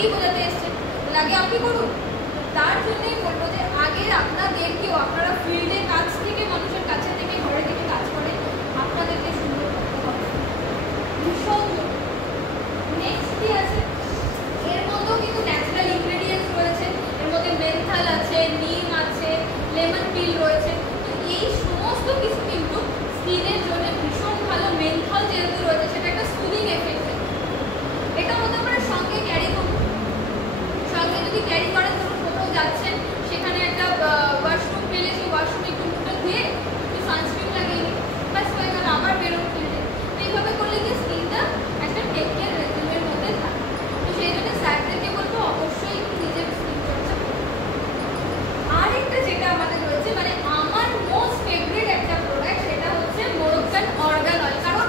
আমাকেই বোঝাতে এসছেন, আগে আপনি করুন। তার জন্যই বলবো যে আগে আপনাদেরকেও, আপনারা ফিল্ডে কাজ থেকে, মানুষের কাছে থেকে, ঘরে থেকে কাজ করে, আপনাদেরকে সুন্দর করতে হবে, ভীষণ জরুরি। নেক্সট কি আছে, এর মধ্যেও কিন্তু ন্যাচারাল ইনগ্রেডিয়েন্টস রয়েছে, এর মধ্যে মেন্থাল আছে, নিম আছে, লেমন পিল রয়েছে। তো এই সমস্ত কিছু কিন্তু স্কিনের জন্য ভীষণ ভালো। মেন্থাল যেহেতু রয়েছে সেটা একটা সুদিং এফেক্ট, এটা হতে পারে সঙ্গে ক্যারি করুন। সঙ্গে যদি ক্যারি করেন, ধরুন কোথাও যাচ্ছেন, সেখানে একটা ওয়াশরুম পেলে সেই ওয়াশরুমে একটু মুখটা ধুয়ে একটু সানস্ক্রিন লাগিয়ে নিন, ব্যাস হয়ে গেল, আবার বেরোন ফিল্ডে। তো এইভাবে করলে কি স্কিনটা একটা টেক কেয়ার রেজিমের মধ্যে থাকে। তো সেই জন্য স্যারদেরকে বলবো অবশ্যই একটু নিজের স্কিন চর্চা করতে। আরেকটা যেটা আমাদের রয়েছে, মানে আমার মোস্ট ফেভারিট একটা প্রোডাক্ট, সেটা হচ্ছে মোরক্কান অর্গান অয়েল। কারণ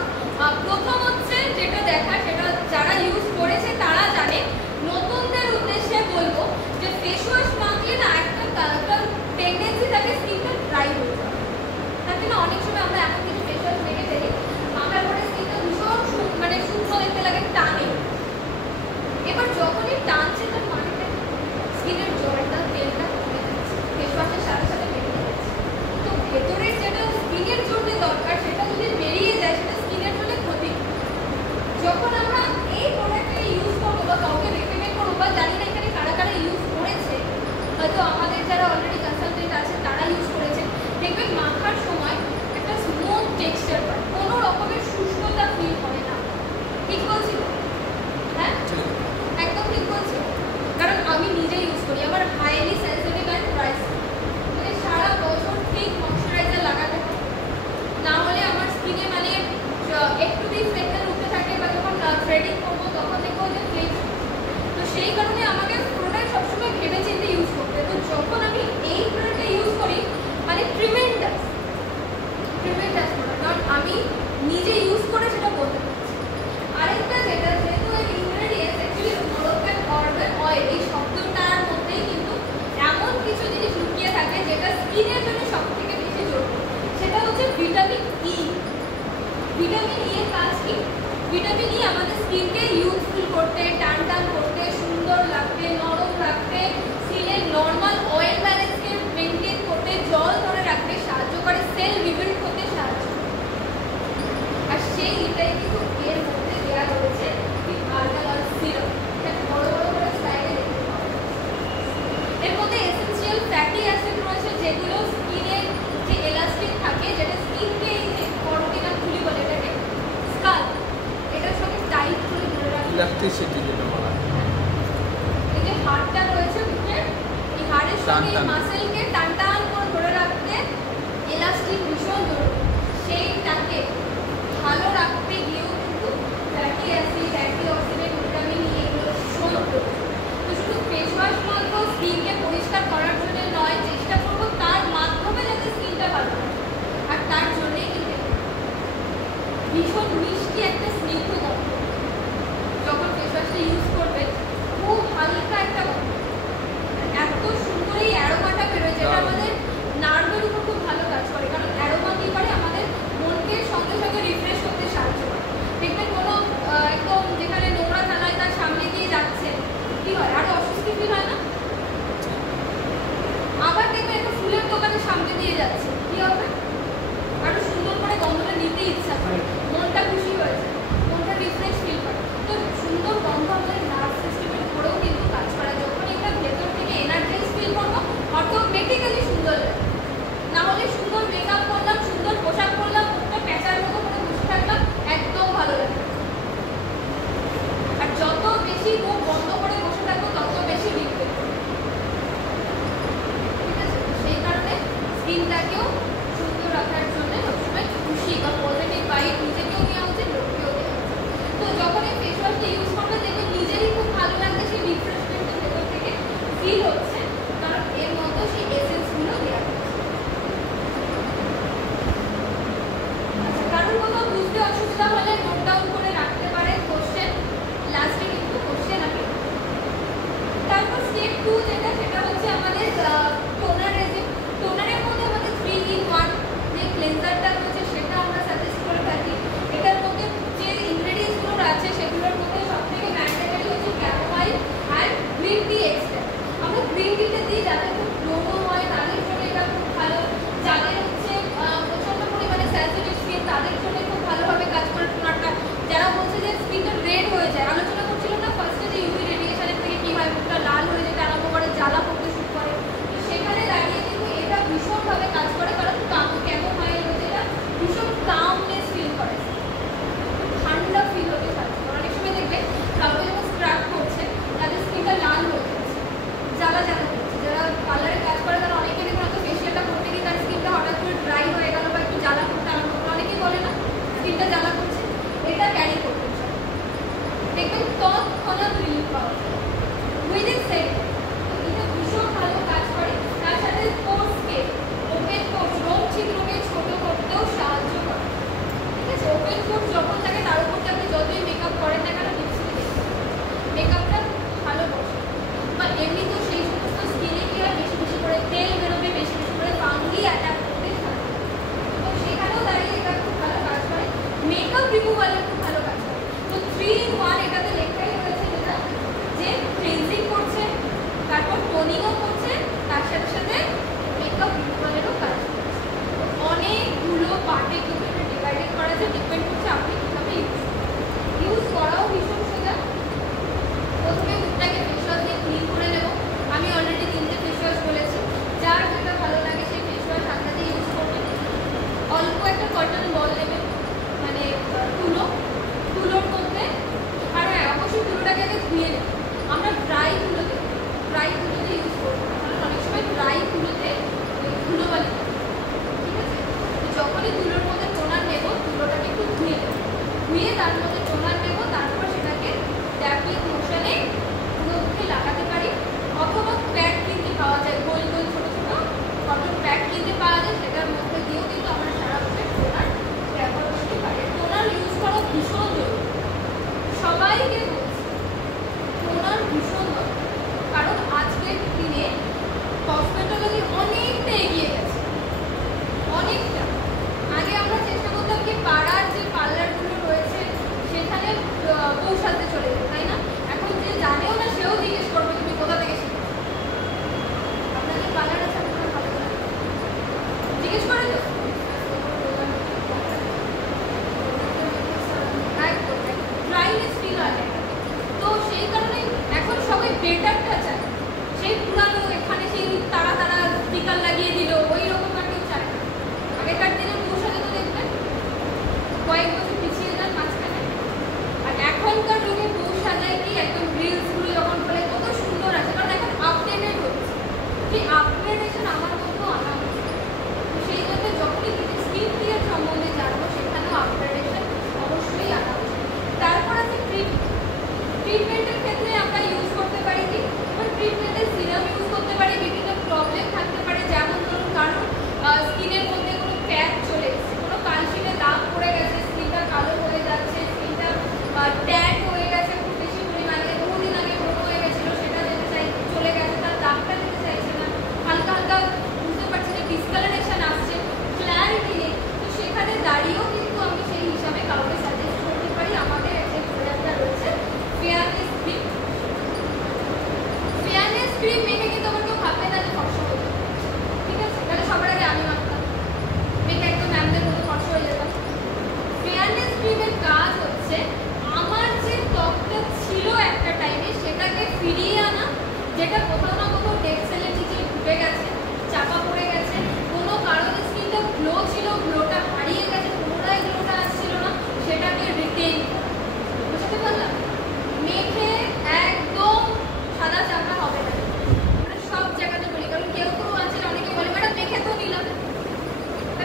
প্রথম হচ্ছে যেটা দেখা, সেটা যারা ইউজ করেছে তারা জানে। নতুনদের উদ্দেশ্যে বলবো যে ফেস ওয়াশ মাখলে না একটা টেন্ডেন্সি থাকে স্কিনটা ড্রাই হয়ে যাবে। তাকে না অনেক সময় আমরা এমন কিছু ফেস ওয়াশ মেখে ফেলি, মাখার পরে স্কিনটা ভীষণ মানে শুকনো দেখতে লাগে, টানে। এবার যখনই টানছে তার মানেটা স্কিনের জলটা, তেলটা কমে যাচ্ছে, ফেস ওয়াশের সাথে সাথে বেরিয়ে যাচ্ছে। তো ভেতরের যেটা স্কিনের জন্য দরকার সেটা যদি বেরিয়ে যায়, সেটা স্কিনের জন্য ক্ষতি। যখন আমরা এই প্রোডাক্টটা ইউজ করবো বা কাউকে রেকমেন্ড করবো, বা জানি না এখানে কারা কারা ইউজ করেছে, হয়তো আমাদের যারা অলরেডি কনসালটেন্ট আছে তারা ইউজ করেছে, দেখবেন মাখার সময় একটা স্মুথ টেক্সচার পায়, কোনো রকমের শুষ্কতা ফিল হয় না। ঠিক বলছি? হ্যাঁ, একদম ঠিক বলছি। কারণ আমি নিজে ইউজ করি, আমার highly sensitive and dry skin, মানে সারা বছর ঠিক ময়শ্চারাইজার লাগাতে হয়, না হলে আমার স্কিনে মানে একটু দিন ফ্রেকল উঠতে থাকে, বা যখন থ্রেডিং করবো তখন দেখবো যে ফ্লেক্স। তো সেই কারণে আমাকে প্রোডাক্ট সবসময় ভেবে চিন্তে ইউজ করতে। তো যখন আমি এই প্রোডাক্টটা ইউজ করি, মানে ট্রিমেন্ডাস প্রোডাক্ট, কারণ আমি নিজে ইউজ করে সেটা বলতে পারছি। আরেকটা যেটা, যেহেতু এর ingredients actually Moroccan organ oil, এই শব্দটার মধ্যেই কিন্তু এমন কিছু জিনিস লুকিয়ে থাকে যেটা স্কিনের জন্য সব থেকে বেশি জরুরি, সেটা হচ্ছে ভিটামিন ই। ভিটামিন ই এর কাজ কি? ভিটামিন ই আমাদের স্কিনকে ইউথফুল করতে, টান টান করতে, সুন্দর রাখতে, নরম রাখতে, স্কিনের নর্মাল অয়েল ব্যালেন্সকে মেনটেন করতে, জল ধরে রাখতে সাহায্য করে, সেল রিবিল্ড করতে সাহায্য করে। আর সেই এটাই কিন্তু এর মধ্যে দেওয়া রয়েছে আর্গান অয়েল সিরাপ, এটা বড় বড় করে স্লাইডে দেখতে পাওয়া যায়। এর মধ্যে এসেনশিয়াল ফ্যাটি অ্যাসিড রয়েছে, যেগুলো স্কিনের যে এলাস্টিক থাকে, যেটা স্কিনকে এই যে করটিনা খুলি বলে এটাকে, স্কাল, এটার সঙ্গে টাইট করে ধরে রাখে, ইলাস্টিসিটি যেটা বলা হয়। এই যে হাড়টা রয়েছে মুখের, এই হাড়ের সঙ্গে মাসেলকে টান টান করে ধরে রাখতে এলাস্টিক ভীষণ জরুরি। সেইটাকে ভালো রাখতে গিয়েও কিন্তু fatty acid, antioxidant, vitamin E এগুলো ভীষণ প্রয়োজন। তো শুধু ফেস ওয়াশ মাত্র স্কিনকে পরিষ্কার করার জন্য নয়, চেষ্টা করবো তার মাধ্যমে যাতে স্কিনটা ভালো থাকে। আর তার জন্যই কিন্তু ভীষণ মিষ্টি একটা স্নিগ্ধ গন্ধ, যখন ফেস ওয়াশটা ইউজ করবে খুব হালকা একটা গন্ধ, এত সুন্দর এই অ্যারোমাটা বেরোয়, যেটা আমাদের নার্ভের উপর খুব ভালো কাজ করে। কারণ অ্যারোমা কি করে, আমাদের মনকে সঙ্গে সঙ্গে রিফ্রেশ করতে সাহায্য করে। দেখবেন কোনো একদম যেখানে নোংরা থালায় তার সামনে দিয়ে যাচ্ছে, কি হয়, আরো অস্বস্তি ফিল হয় না? আবার দেখবেন একটা ফুলের দোকানের সামনে দিয়ে যাচ্ছে, কি হবে, আরো সুন্দর করে গন্ধটা নিতে ইচ্ছা করে, মনটা খুশি হয়ে যায়, মনটা রিফ্রেশ ফিল করে। তো সুন্দর গন্ধ আমাদের নার্ভ সিস্টেমের উপরেও কিন্তু কাজ করে। যখন এটা ভেতর থেকে এনার্জাইজ ফিল করবো, অটোমেটিক্যালি সুন্দর লাগে। না হলে সুন্দর মেকআপ করলাম, সুন্দর পোশাক পরলাম, মুখটা প্যাঁচার মতো করে বসে থাকলাম, একদম ভালো লাগে। আর যত বেশি মুখ বন্ধ করে বসে থাকবো তত বেশি রিগ্রেট করবো, ঠিক আছে? সেই কারণে স্কিনটাকেও সুন্দর রাখার জন্য সবসময় খুশি বা পজিটিভ ভাইব নিজেকেও নেওয়া উচিত, লোককেও দেওয়া উচিত। তো যখন এই ফেস ওয়াশটা ইউজ করবে, দেখবেন নিজেরই খুব ভালো লাগছে, সেই রিফ্রেশমেন্টের ভেতর থেকে ফিল হচ্ছে, কারণ এর মধ্যে সেই এসেন্সগুলো দেওয়া হচ্ছে। আচ্ছা, কারোর কোথাও বুঝতে অসুবিধা হলে নোট ডাউন করে রাখতে পারেন কোশ্চেন, লাস্টে কিন্তু কোশ্চেন আমি। তারপর স্টেপ 2 যেটা, সেটা হচ্ছে আমাদের টোনার রেজিম। টোনারের মধ্যে আমাদের 3-in-1 যে ক্লেনজারটা রয়েছে সেটা আমরা সাজেস্ট করে থাকি। এটার মধ্যে যে ইনগ্রেডিয়েন্টসগুলো আছে সেগুলোর মধ্যে সবথেকে ম্যান্ডেটরি হচ্ছে ক্যামোমাইল আর বেটারটা চায়, সেই পুরানো এখানে সেই তারা তারা স্টিকার লাগিয়ে দিল ওই রকম আর কেউ চায় না। আগেকার দিনের বউ সাজা তো দেখবেন কয়েক বছর পিছিয়ে যান মাঝখানে, আর এখনকার যুগে বউ সাজায় কি একদম রিলসগুলো যখন বলে কত সুন্দর আছে, কারণ এখন আপডেটেড হচ্ছে, সেই আপগ্রেডেশন আমার মতো আনা হচ্ছে। তো সেই জন্য যখনই কিছু স্কিন কেয়ার সম্বন্ধে জানবো সেখানেও আপগ্রেডেশন অবশ্যই আনা হচ্ছে। তারপর আছে ট্রিটমেন্টের ক্ষেত্রে আমরা ইউজ করতে পারি কি, ট্রিটমেন্টের সিরাম ইউজ করতে পারি, বিভিন্ন প্রবলেম থাকতে পারে, যেমন ধরুন কারণ স্কিনের মধ্যে কোনো প্যাচ চলে এসেছে, কোনো কালশিটে দাগ পড়ে গেছে, স্কিনটা কালো হয়ে যাচ্ছে, স্কিনটা ট্যান হয়ে গেছে খুব বেশি পরিমাণে, বহুদিন আগে ব্রণ হয়ে গেছিল সেটা যেতে চাই চলে গেছে, তার দাগটা যেতে চাইছে না, হালকা হালকা বুঝতে পারছি যে ডিসকালারেশন আসছে, ক্ল্যারিটি নেই, তো সেখানে দাঁড়িয়েও কিন্তু আমি সেই হিসাবে কাউকে সাজেস্ট করতে পারি আমাদের যে প্রোডাক্টটা রয়েছে ফেয়ারনেস ক্রিম। ফেয়ারনেস ক্রিম মেখে কিন্তু আমার কেউ ভাববে না যে ফর্সা হয়ে যাবে, ঠিক আছে? তাহলে সবার আগে আমি মাখতাম, মেখে একদম ম্যামদের মতো ফর্সা হয়ে যেতাম। ফেয়ারনেস ক্রিমের কাজ হচ্ছে আমার যে ত্বকটা ছিল একটা টাইমে সেটাকে ফিরিয়ে আনা, যেটা কোথাও না কোথাও ডেড সেলের নিচে ঢুকে গেছে, চাপা পড়ে গেছে, কোনো কারণে স্কিনটা গ্লো ছিল, গ্লোটা হারিয়ে গেছে, পুনরায় গ্লোটা আসছিল না, সেটাকে রিটেইন করা। বুঝতে পারলাম? মেখে একদম সাদা চাপা হবে না, আমরা সব জায়গাতে বলি, কারণ কেউ কেউ আছে অনেকে বলে ম্যাডাম মেখে তো নিলাম,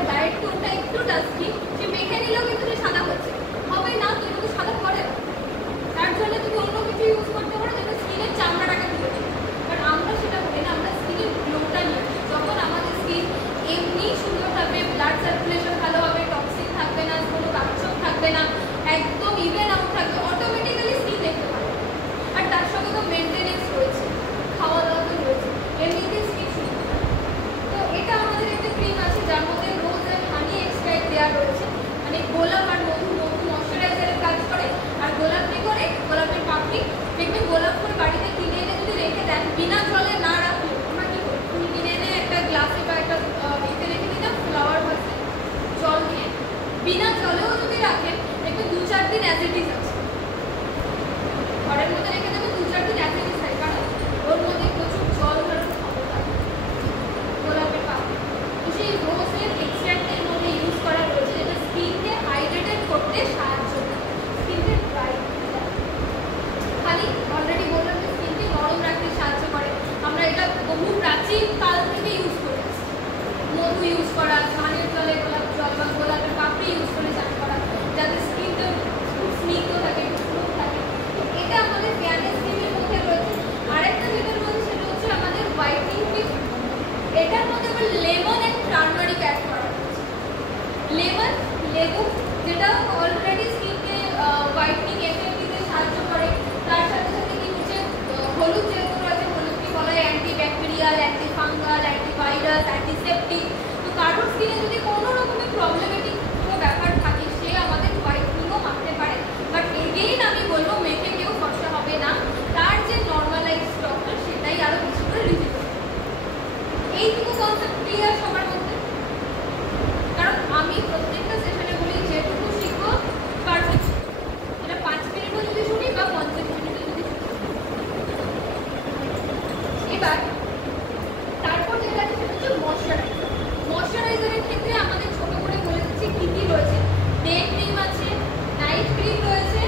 ডায়েট টোনটা একটু ডাস্কি, সে মেখে নিলেও কিন্তু সে সাদা হচ্ছে, হবে না, তুই কিন্তু সাদা করে না, তার জন্য তুমি অন্য কিছু ইউজ করতে পারো যেটা স্কিনের চামড়াটাকে তুলে দেবে। বাট আমরা সেটা বলি না, আমরা স্কিনের গ্লোটা নিয়ে যখন আমাদের স্কিন এমনি সুন্দর থাকবে, ব্লাড সার্কুলেশন ভালো হবে, টক্সিন থাকবে না, কোনো দাগছোপ থাকবে না, একদম ইভেন আউট থাকবে, অটোমেটিক্যালি স্কিন দেখতে পাবে। আর তার সঙ্গে তো মেনটেনেন্স রয়েছে, খাওয়া দাওয়া তো রয়েছে, এমনিতে স্কিন সুন্দর থাকে। তো এটা আমাদের একটা ক্রিম আছে যার মধ্যে রোজ অ্যান্ড হানি এক্সট্রাক্ট দেওয়া রয়েছে, মানে গোলাপ আর মধু, মধু ময়শ্চারাইজারের কাজ করে, আর গোলাপ কি করে, গোলাপের পাপড়ি দেখবেন গোলাপ ফুল বাড়িতে কিনে এনে যদি রেখে দেন, বিনা জলে না রাখলে আমরা কি করি, ফুল কিনে এনে একটা গ্লাসে বা একটা এতে রেখে দিলাম ফ্লাওয়ার ভাসে জল দিয়ে, বিনা জলেও যদি রাখেন দেখবেন 2-4 দিন অ্যাজ ইট ইজ আছে, ঘরের মধ্যে রেখে দেবেন 2-4 দিন অ্যাজ ইট ইজ থাকে, কারণ ওর মধ্যে প্রচুর জল ধরার ক্ষমতা গোলাপের পাপড়ি। তো সেই রোজের এক্সট্রাক্টের মধ্যে ইউজ করা রয়েছে যেটা স্কিনকে হাইড্রেটেড করতে সাহায্য করে, স্কিনকে ড্রাই খালি অলরেডি বললাম যে স্কিনকে নরম রাখতে সাহায্য করে। আমরা এটা বহু প্রাচীন কাল থেকে ইউজ করে আসছি, মধু ইউজ করা, ধানের জলে গোলাপ জল বা গোলাপের পাপড়ি ইউজ করে চান করা, যাতে স্কিনটা খুব স্নিগ্ধ থাকে, স্মুথ থাকে। এটা আমাদের ফেয়ারনেস ক্রিমের মধ্যে রয়েছে। আরেকটা যেটা রয়েছে সেটা হচ্ছে আমাদের হোয়াইটনিং ক্রিম, এটার মধ্যে আবার লেমন অ্যান্ড টার্মারিক অ্যাড করা হয়েছে। লেমন লেবু যেটা অলরেডি স্কিনকে হোয়াইটনিং এফেক্ট দিতে সাহায্য করে, তার সাথে সাথে কি হচ্ছে হলুদ যেহেতু রয়েছে, হলুদকে বলা হয় anti bacterial, anti fungal, antivirus, antiseptic. তো কারোর স্কিনে যদি কোনো রকমের প্রবলেমেটিক কোনো ব্যাপার থাকে সে আমাদের হোয়াইটনিংও মাখতে পারে। বাট এগেইন আমি বলবো মেখে কেউ ফর্সা হবে না, তার যে নর্মালাইজ স্টকটা সেটাই আরও বেশি করে রিভিউ করবে। এইটুকু কনসেপ্ট ক্লিয়ার সবার মধ্যে, কারণ আমি প্রত্যেকটা সেশনে বলি যেটুকু শিখবো পারফেক্ট, এটা 5 মিনিটও যদি শুনি বা 50 মিনিটও যদি শুনি। এবার তারপর যেটা আছে সেটা হচ্ছে ময়শ্চারাইজার। ময়শ্চারাইজারের ক্ষেত্রে আমাদের ছোট করে বলে দিচ্ছি কী কী রয়েছে। ডে ক্রিম আছে, নাইট ক্রিম রয়েছে,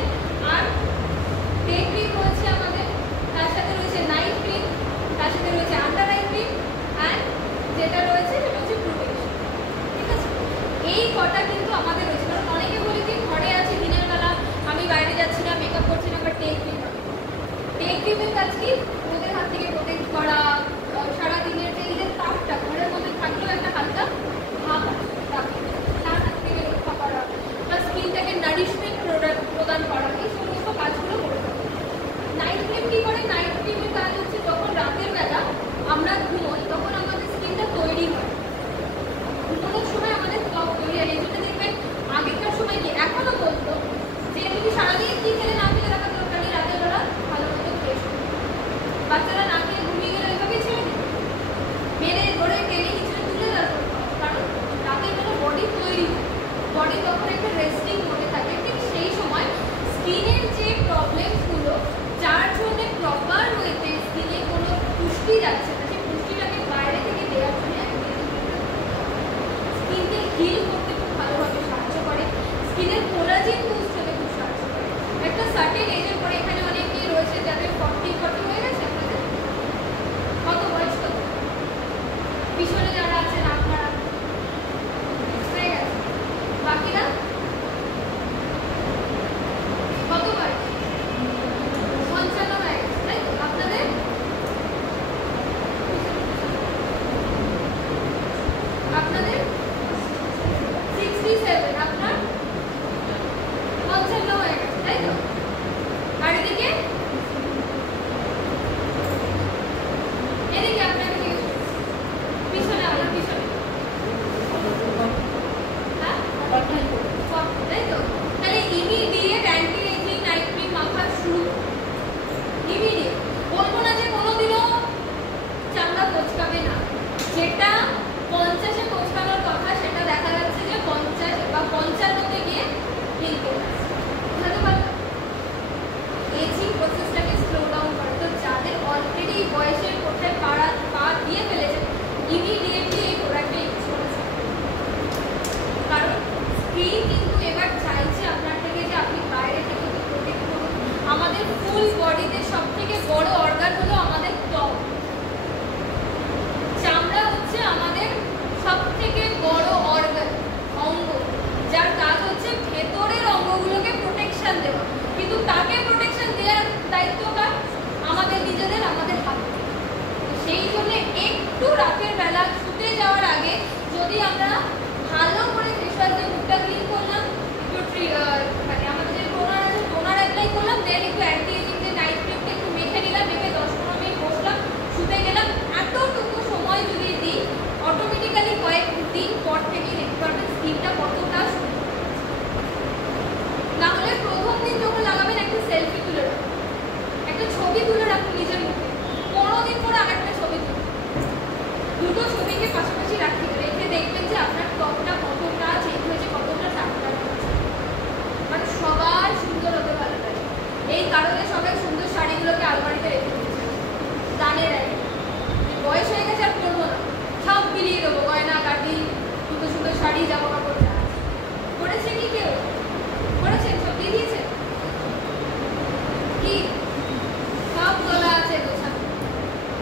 আর ডে ক্রিম রয়েছে আমাদের, তার সাথে রয়েছে নাইট ক্রিম, তার সাথে রয়েছে আন্ডার আই ক্রিম, অ্যান্ড যেটা রয়েছে সেটা হচ্ছে প্রোটেকশন। ঠিক আছে, এই কটা কিন্তু আমাদের রয়েছে। কারণ অনেকে বলি যে ঘরে আছি দিনের বেলা, আমি বাইরে যাচ্ছি না, মেকআপ করছি না, বাট ডে ক্রিম হবে। ডে ক্রিমের কাজ কি, রোদের হাত থেকে প্রোটেক্ট করা, সারাদিনের যে এই যে তাপটা ঘরের মধ্যে থাকলেও একটা হালকা ভাব থাকে, তার হাত থেকে রক্ষা করা বা স্কিনটাকে নারিশমেন্ট প্রদান করা, এই সমস্ত কাজগুলো করে থাকে। নাইট ক্রিম কী করে, নাইট ক্রিমের কাজ হচ্ছে যখন রাতের বেলা আমরা ঘুমোই তখন আমাদের স্কিনটা তৈরি হয়, ঘুমানোর সময় আমাদের ত্বক তৈরি হয়। এই জন্য দেখবেন আগেকার সময় কি এখনো বলতো যে তুমি সারাদিন কি খেলে না খেলে রাখা দরকার নেই, রাতের বেলা ভালো মতো ফ্রেশ হবে। বাচ্চারা না খেয়ে ঘুমিয়ে গেলে ওইভাবেই ছেড়ে দিত, মেরে ধরে টেনে হিচড়ে তুলে তারপর, কারণ রাতের বেলা বডি তৈরি হয়, বডি তখন একটা রেস্টিং মোডে থাকে। ঠিক সেই সময় স্কিনের যে প্রবলেমসগুলো যার জন্য প্রপার ওয়েতে যাচ্ছে না, সেই পুষ্টিটাকে বাইরে থেকে দেওয়ার জন্য স্কিনকে হিল করতে খুব ভালোভাবে সাহায্য করে, স্কিনের কোলাজেন বুস্ট হতে খুব সাহায্য করে। একটা সার্টেন এজের পরে এখানে অনেকেই রয়েছে যাদের 40 হয়ে গেছে, আপনাদের কত বয়স, কত পিছনে যারা আছেন আপনারা হয়ে গেছে, বাকিরা কত বয়স 55 হয়ে গেছে, তাই তো? আপনাদের আপনাদের 67, আপনার 55 হয়ে গেছে, তাই তো? আর এদিকে এদিকে আপনার পিছনে, আপনার পিছনে হ্যাঁ তাই তো? তাহলে immediate anti ageing night cream মাখা শুরু, ইমিডিয়েট। বলবো না যে কোনোদিনও চামড়া কোঁচকাবে না, যেটা 50-এ কোঁচকানোর কথা সেটা দেখা যাচ্ছে যে 50 বা 55-তে গিয়ে হিল করে আসছে। বুঝতে পারলাম? এজিং প্রসেসটাকে স্লো ডাউন করে। তো যাদের অলরেডি বয়সের কোঠায় পা দিয়ে ফেলেছে, ইমিডিয়েটলি এই প্রোডাক্টটা ইউজ করেছে, কারণ স্ক্রিন কিন্তু এবার চাইছে আপনার থেকে যে আপনি বাইরে থেকে প্রোটেক্ট করুন। আমাদের ফুল বডিতে সব থেকে বড় অর্গান হলো আমাদের ত্বক, চামড়া হচ্ছে আমাদের সব থেকে বড় অর্গান, অঙ্গ, যার কাজ হচ্ছে ভেতরের অঙ্গগুলোকে প্রোটেকশন দেওয়া, কিন্তু তাকে প্রোটেকশন দেওয়ার দায়িত্বটা আমাদের নিজেদের, আমাদের হাতে। সেই জন্য একটু রাতের বেলা শুতে যাওয়ার আগে যদি আমরা ভালো করে ফেস ওয়াশ দিয়ে মুখটা ক্লিন করলাম, একটু মানে আমাদের যে টোনার আছে টোনার অ্যাপ্লাই করলাম, দেন একটু অ্যান্টি এজিং যে নাইট ক্রিমটা একটু মেখে নিলাম, মেখে 10-15 মিনিট বসলাম, শুতে গেলাম, এতটুকু সময় যদি দিই অটোমেটিক্যালি কয়েক দিন পর থেকেই দেখতে পারবেন স্কিনটা কতটা সুন্দর। না হলে প্রথম দিন যখন লাগাবেন একটা সেলফি তুলে রাখুন, একটা ছবি তুলে রাখুন নিজের মুখে, 15 দিন পরে আরেকটা ছবি তুলুন, দুটো ছবিকে পাশাপাশি রেখে দেখবেন যে আপনার ত্বকটা কতটা চেঞ্জ হয়েছে, কতটা টাটকা হয়েছে। মানে সবার সুন্দর হতে ভালো লাগে, এই কারণে সবাই সুন্দর শাড়িগুলোকে আলমারিতে রেখে দিচ্ছে, দানে রাখে। বয়স হয়ে গেছে আর করবো না, সব বিলিয়ে দেবো, গয়না কাটি, সুন্দর সুন্দর শাড়ি, জামা কাপড় করেছে কি কেউ? করেছেন? সব দিয়ে দিয়েছে কি? সব তোলা আছে গোছানো,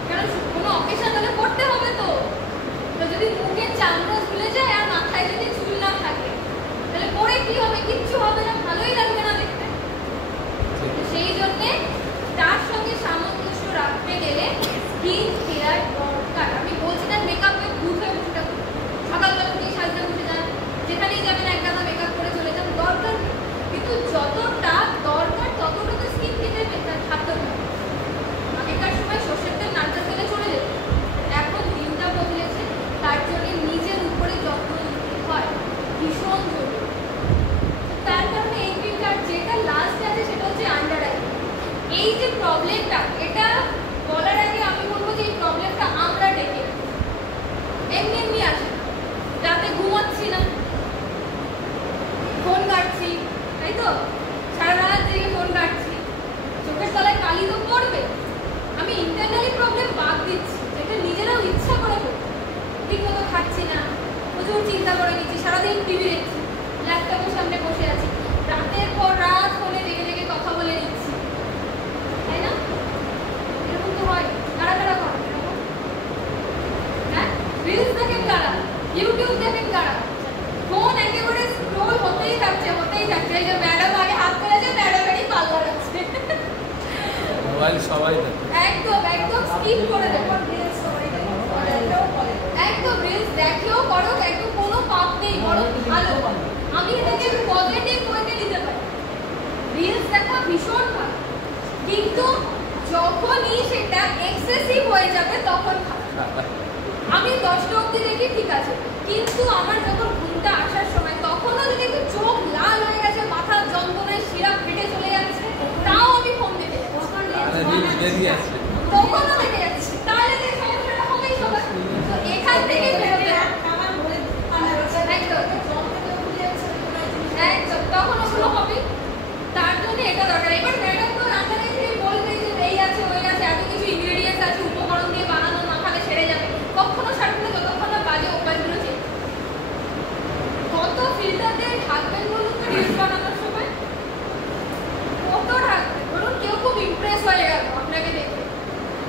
কারণ কোনো অকেশন হলে পড়তে হবে তো। যদি মুখে চামড়া ঝুলে যায় আর মাথায় যদি চুল না থাকে তাহলে পরে কি হবে? কিচ্ছু হবে না, ভালোই লাগবে না দেখতে। সেই জন্যে তার সঙ্গে সামঞ্জস্য রাখতে গেলে স্কিন কেয়ার দরকার। আমি বলছি না মেকআপে ভূত হয়ে বসে থাকুন, সকালবেলা উঠে সাজতে বসে যান, যেখানেই যাবেন এক গাদা মেকআপ করে চলে যান, দরকার নেই। কিন্তু যতটা দরকার ততটা তো স্কিন কেয়ারে থাকতে হবে। আগেকার সময় সর্ষের তেল নারকেল তেলে চলে যেত, এখন দিনটা বদলেছে, তার জন্য নিজের উপরে যত্ন নিতে হয়, ভীষণ জরুরি। তার কারণে এই ক্রিমটা যেটা লাস্ট আছে সেটা হচ্ছে আন্ডার আই। এই যে প্রবলেমটা, এটা বলার আগে আমি বলবো যে এই প্রবলেমটা আমরা ডেকে এমনি এমনি আসে। রাতে ঘুমাচ্ছি না, ফোন কাটছি, তাই তো? সারা রাত জেগে ফোন কাটছি, চোখের তলায় কালি তো পড়বে। আমি ইন্টারনালি প্রবলেম বাদ দিচ্ছি, যেটা নিজেরাও ইচ্ছা করে করবো, ঠিক মতো খাচ্ছি না, প্রচুর চিন্তা করে নিচ্ছি, সারাদিন টিভি দেখছি, ল্যাপটপের সামনে বসে আছি, রাতের পর রাত ফোনে জেগে জেগে কথা বলে নিচ্ছি, তাই না? এরকম তো হয়। কারা কারা করেন এরকম? হ্যাঁ, রিলস দেখেন কারা, ইউটিউব দেখেন কারা, ফোন একেবারে স্ক্রোল হতেই থাকছে, হতেই থাকছে। এই যে ম্যাডাম আগে হাত করেছে, ম্যাডামেরই পাল্লা রাখছে, মোবাইল সবাই দেখে, একদম একদম স্কিপ করে দেবো, একদম রিলস দেখেও করো, একদম কোনো পাপ নেই, বড় ভালো। আমি এটাকে পজিটিভ ওয়েতে নিতে পারি, রিলস দেখা ভীষণ ভালো, কিন্তু যখনই সেটা এক্সেসিভ হয়ে যাবে তখন খারাপ। আমি 10টা অবধি দেখি ঠিক আছে, কিন্তু আমার যখন ঘুমটা আসার সময় তখনও যদি একটু চোখ লাল হয়ে গেছে, মাথার যন্ত্রণায় শিরা ফেটে চলে যাচ্ছে, তাও আমি ফোন দেখে যাচ্ছি, তখনও দেখে যাচ্ছি, তাহলে সমস্যাটা হবেই সবার। তো এখান থেকে